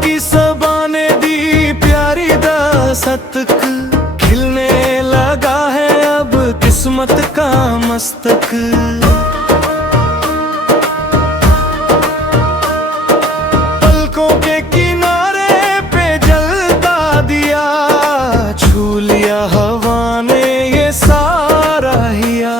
की सबा ने दी प्यारी दस्तक, खिलने लगा है अब किस्मत का मस्तक। पलकों के किनारे पे जलता दिया, छू लिया हवा ने ये सारा हिया।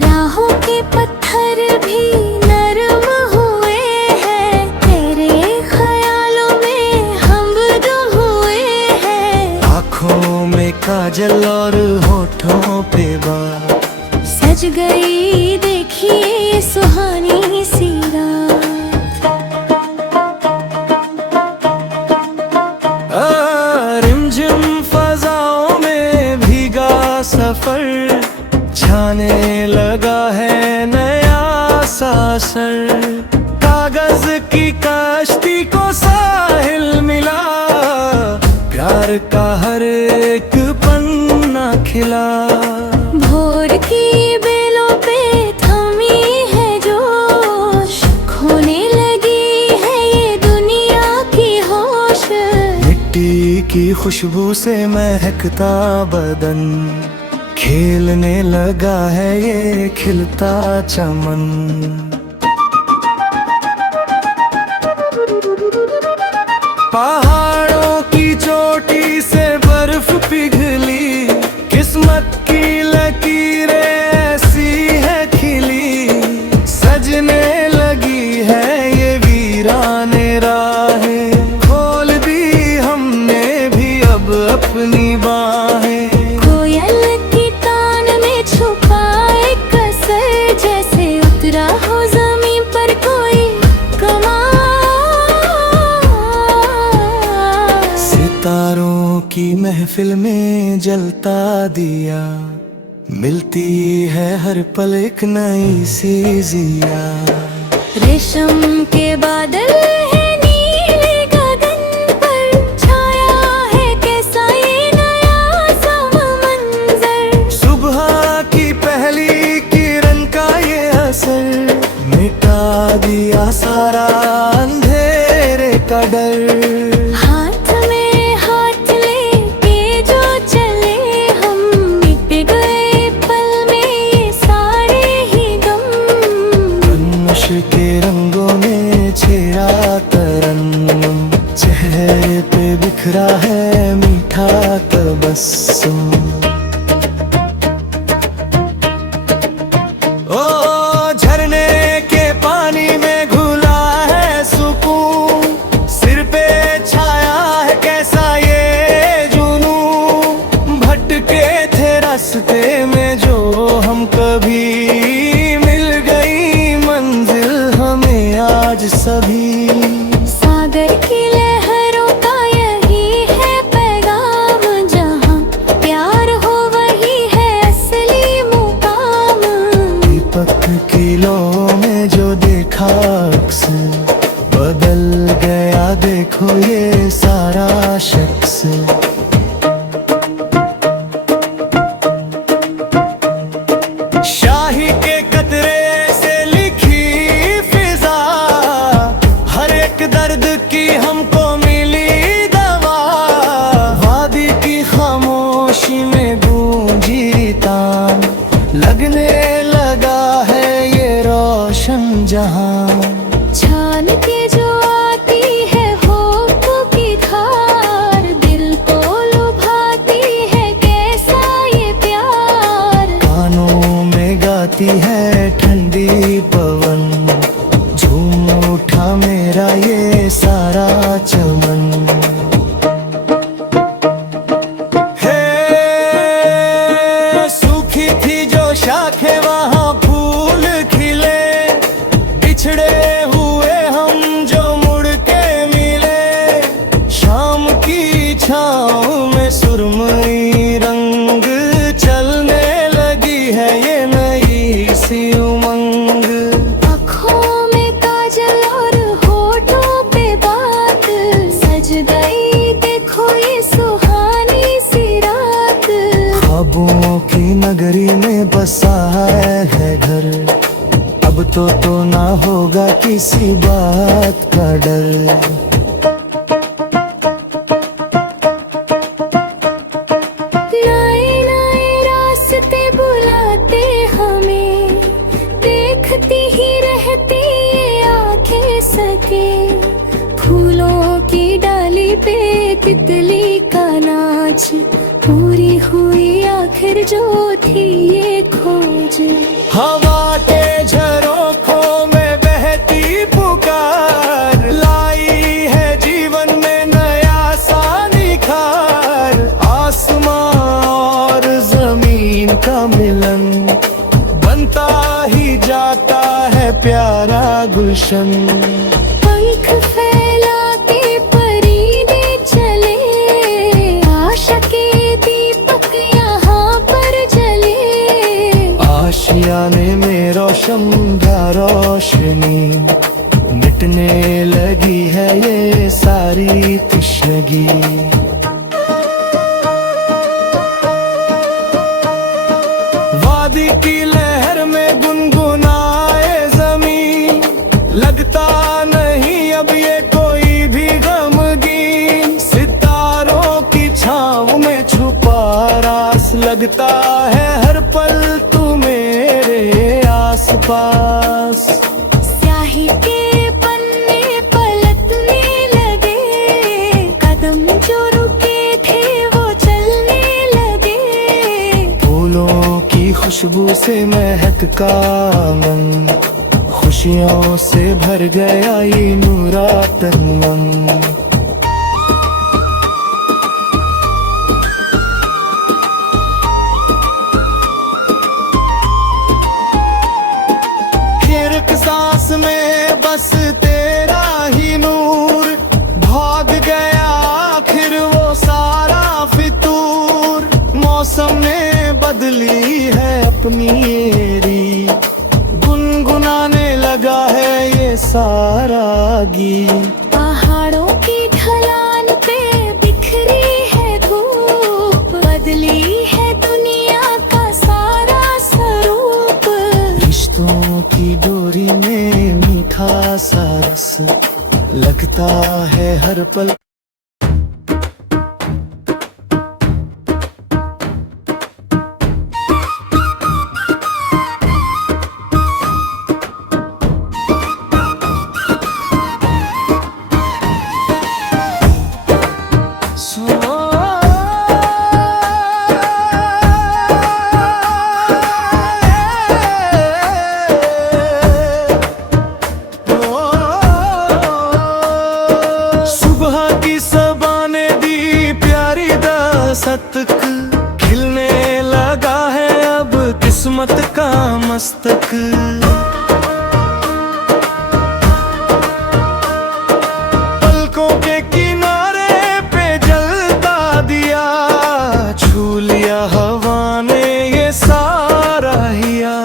राहों के पत्थर भी नरम हुए हैं, तेरे ख्यालों में हम गुम हुए हैं। आँखों में काजल और होठों पे बात, सज गई देखिए सुहानी सी रात। रिमझिम फजाओं में भीगा सफर, छाने लगा है नया सासर। कागज की कश्ती को साहिल मिला, प्यार का हर एक पन्ना खिला। भोर की बेलों पे थमी है जोश, खोने लगी है ये दुनिया की होश। मिट्टी की खुशबू से महकता बदन, खेलने लगा है ये खिलता चमन। पहाड़ों की चोटी से बर्फ पिघली, किस्मत की लकीरें ऐसी है खिली। सजने लगी है ये वीराने राहें, खोल दी हमने भी अब अपनी बाहें। कोयल की तान में छुपा एक कसर, जैसे उतरा हो जमीन पर कोई कमाल। सितारों की महफिल में जलता दिया, मिलती है हर पल एक नई सी जिया। रेशम के बादल है नीले गगन पर, छाया है कैसा ये नया सा मंजर। सुबह की पहली किरण का ये असर, मिटा दिया सारा अंधेरे का डर। हाथ में हाथ लेके जो चले हम, मिट गए पल में ये सारे ही गम। धनुष के रंगों में छेड़ा तरन्नुम, चेहरे पे बिखरा है मीठा तबस्सुम। ओ झरने के पानी में घुला है सुकून, सिर पे छाया है कैसा ये जुनून। भटके थे रास्ते में जो हम कभी, मिल गई मंजिल हमें आज सभी। सागर की लहरों का यही है पैगाम, जहाँ प्यार हो वही है असली मुकाम। दीपक की लो में जो देखा अक्स, बदल गया देखो ये सारा शख्स। शाही के कतरे से लिखी फिजा, हर एक दर्द की हमको मिली दवा। वादी की खामोशी में गूंजी तान, लगने लगा है ये रोशन जहां। छान के जो आती है होठ की धार, दिल को लुभाती है कैसा ये प्यार। कानों में गाती है ठंडी पवन, झूम उठा मेरा ये सारा चमन। हे सूखी थी जो शाखें वहाँ फूल खिले, बिछड़े हुए हम जो मुड़ के मिले। शाम की छाँव में सुरमई रंग, चलने लगी है ये नई सी उमंग। आँखों में काजल और होठों पे बात, सज गई देखो ये सुहानी सी रात। ख्वाबों की नगरी में बसा है घर, अब तो ना होगा किसी बात का डर। तितली का नाच, पूरी हुई आखिर जो थी ये खोज। हवा के झरोखों में बहती पुकार, लाई है जीवन में नया सा निखार। आसमां और जमीन का मिलन, बनता ही जाता है प्यारा गुलशन। पंख फैलाते परिंदे चले, आशा के दीपक यहाँ पर जले। आशियाने में रोशन रोशनी, मिटने लगी है ये सारी तश्नगी। वादी की लहर में गुनगुनाए जमीन, लगता नहीं अब ये कोई भी गमगीन। सितारों की छाँव में छुपा रास, लगता है हर पल तू मेरे आसपास। स्याही के पन्ने पलटने लगे, कदम जो रुके थे वो चलने लगे। फूलों की खुशबू से महकता मन, खुशियों से भर गया ये नूरातन मन। एक सांस में बस तेरा ही नूर, भाग गया आखिर वो सारा फितूर। मौसम ने बदली है अपनी येरी, गुनगुनाने लगा है ये सारा गीत। पहाड़ों की ढलान पे बिखरी है धूप, बदली है दुनिया का सारा स्वरूप। रिश्तों की डोरी में मीठा सा रस, लगता है हर पल। शतक खिलने लगा है अब किस्मत का मस्तक। पलकों के किनारे पे जलता दिया, छू लिया हवा ने ये सारा हिया।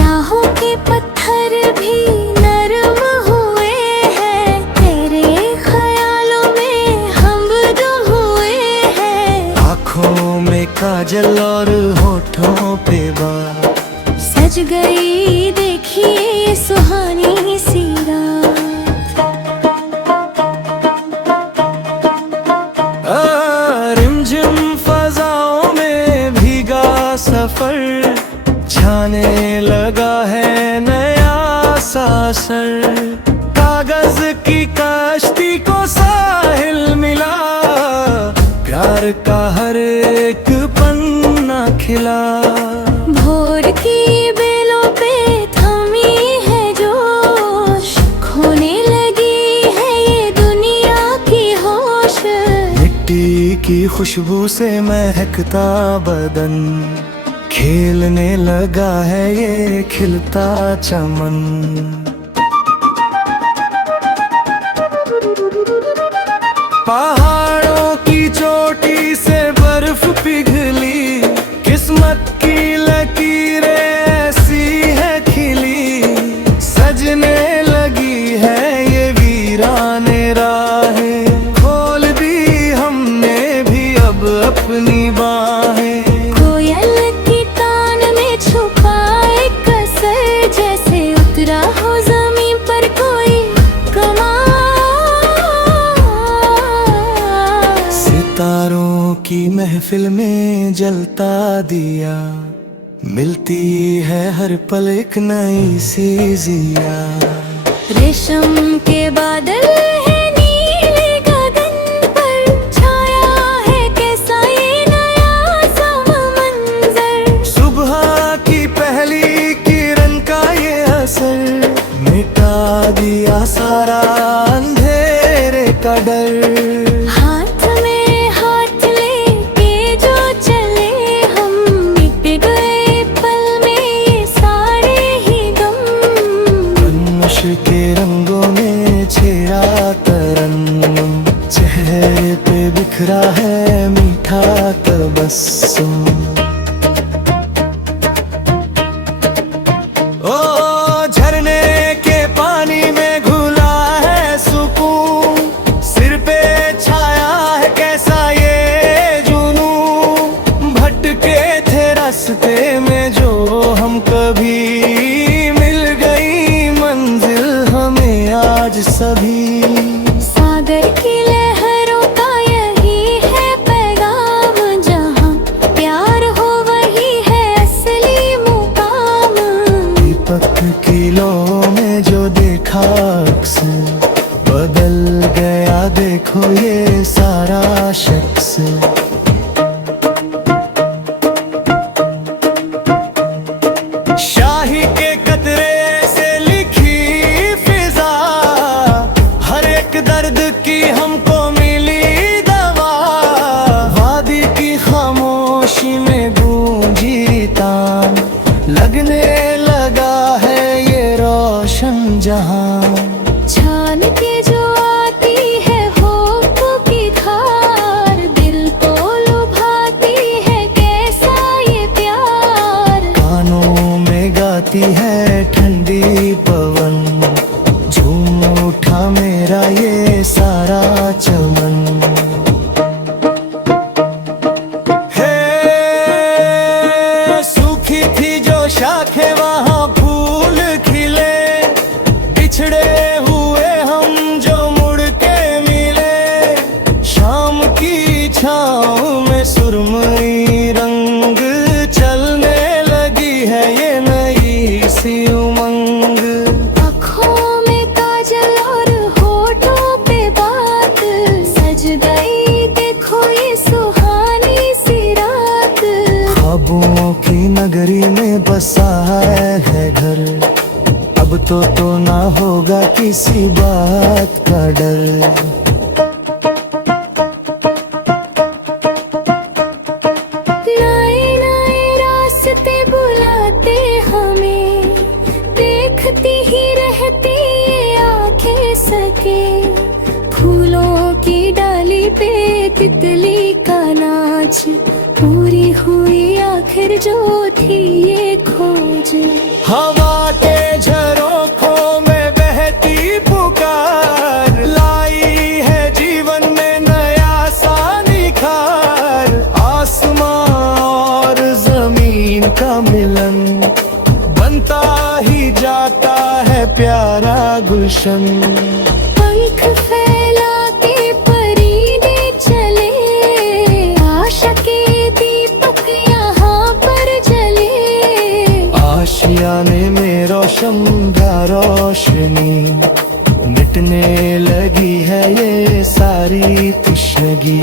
राहों के पत्थर भी नरम हुए हैं, तेरे ख्यालों में हम गुम हुए हैं। आँखों में काजल और होठों पे बात, सज गई देखिए सुहानी सी रात। रिमझिम फजाओं में भीगा सफर, छाने लगा है नया सा असर। कागज की कश्ती को साहिल मिला, प्यार का हर एक पन्ना खिला। भोर की बेलों पे थमी है जोश, खोने लगी है ये दुनिया की होश। मिट्टी की खुशबू से महकता बदन, खेलने लगा है ये खिलता चमन। पहाड़ों की चोटी से बर्फ पिघली, किस्मत की लकीरें ऐसी है खिली। सजने लगी है ये वीराने राहें, खोल दी हमने भी अब अपनी बाहें। कोयल की तान में छुपाए कसर, जैसे उतरा हो जमीन पर कोई कमाल। सितारों की महफिल में जलता दिया, मिलती है हर पल एक नई सी जिया। रेशम के बादल है नीले गगन पर, हाथ में हाथ लेके जो चले हम, मिट गए पल में ये सारे ही गम। नश के रंगों में छेड़ा तरन्नुम, चेहरे पे बिखरा है मीठा तबस्सुम। ओ झरने के पानी में घुला है सुकून, सिर पे छाया है कैसा ये जुनून। भटके थे रास्ते में जो हम, कभी मिल गई मंजिल हमें आज सभी। सागर की लहरों का यही है पैगाम, जहाँ प्यार हो वही है असली मुकाम। दीपक की लो में जो देखा अक्स, बदल गया देखो ये सारा शख्स। शाही के कतरे से लिखी फिजा, हर एक दर्द की हमको मिली दवा। वादी की खामोशी में गूंजी तान, लगने लगा है ये रोशन जहां। छान के जो आती है होठ की धार, दिल को लुभाती है कैसा ये प्यार। कानों में गाती है ठंडी पवन, झूम उठा मेरा ये सारा चमन। हे सूखी थी जो शाखें वहाँ फूल खिले, बिछड़े हुए हम जो मुड़ के मिले। शाम की छाँव में सुरमई रंग, चलने लगी है ये नई सी उमंग। आँखों में काजल और होठों पे बात, सज गई देखो ये सुहानी सी रात। ख्वाबों की नगरी में बसा है घर, अब तो ना होगा किसी बात का डर। नए नए रास्ते बुलाते हमें, देखती ही रहती ये आंखें सके। फूलों की डाली पे तितली का नाच, पूरी हुई आखिर जो थी ये खोज। हवा के झरोखों में बहती पुकार, लाई है जीवन में नया सा निखार। आसमां और जमीन का मिलन, बनता ही जाता है प्यारा गुलशन। पंख फैला के परिंदे चले, आशा के दीपक यहाँ पर जले। आशियाने में रोशन रोशनी, मिटने लगी है ये सारी तश्नगी।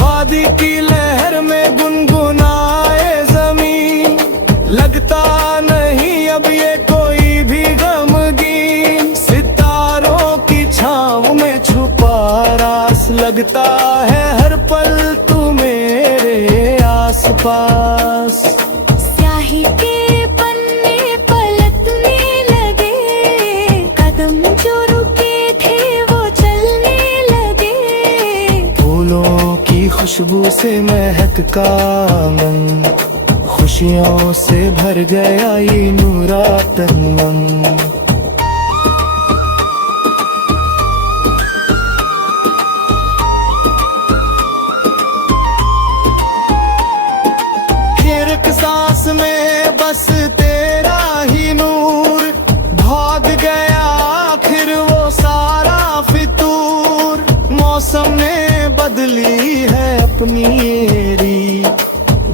वादी की लहर में गुनगुनाए जमीन, लगता नहीं अब ये कोई भी गमगीन। सितारों की छाँव में छुपा रास, लगता है हर पल तू मेरे आसपास। स्याही के पन्ने पलटने लगे, कदम जो रुके थे वो चलने लगे। फूलों की खुशबू से महकता मन, खुशियों से भर गया ये नूरा तन मन। एक सांस में बस तेरा ही नूर, भाग गया आखिर वो सारा फितूर। मौसम ने बदली है अपनी येरी,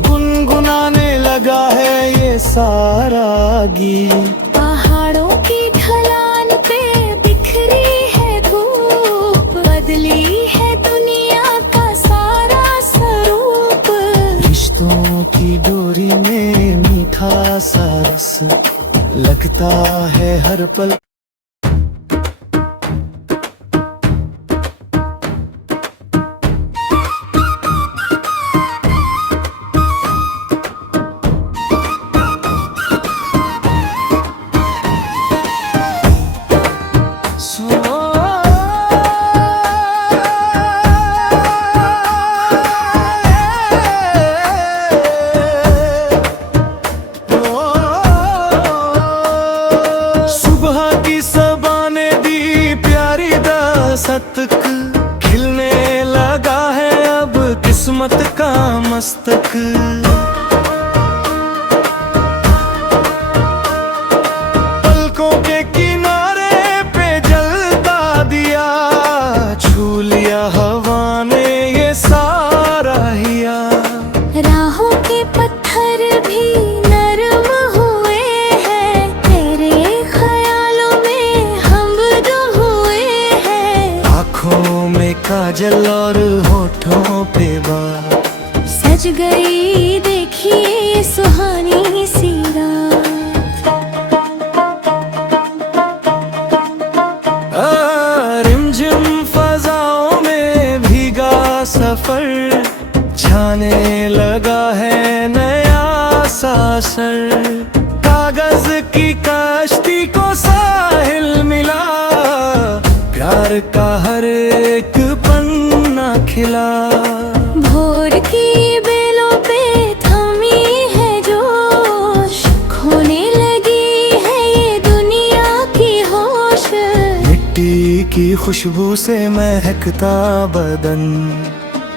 गुनगुनाने लगा है ये सारा गीत। पहाड़ों की ढलान पे बिखरी है धूप, बदली है दुनिया का सारा स्वरूप। रिश्तों की डोरी में मीठा सा रस, लगता है हर पल सुबह की सबा ने दी प्यारी दस्तक, खिलने लगा है अब किस्मत का मस्तक। पलकों के किनारे पे जलता दिया, छू लिया हवा ने ये सारा हिया। राहों के पत्थर भी नरम हुए हैं, तेरे ख्यालों में हम गुम हुए हैं। आँखों में काजल और होठों पे बात, सज गई देखिए सुहानी सी रात। रिमझिम फजाओं में भीगा सफर, छाने लगा है नया सासर। कागज की कश्ती को साहिल मिला, प्यार का हर एक पन्ना खिला। भोर की बेलों पे थमी है जोश, खोने लगी है ये दुनिया की होश। मिट्टी की खुशबू से महकता बदन,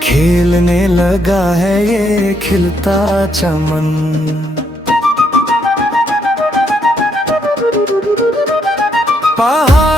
खेलने लगा है ये खिलता चमन। पहाड़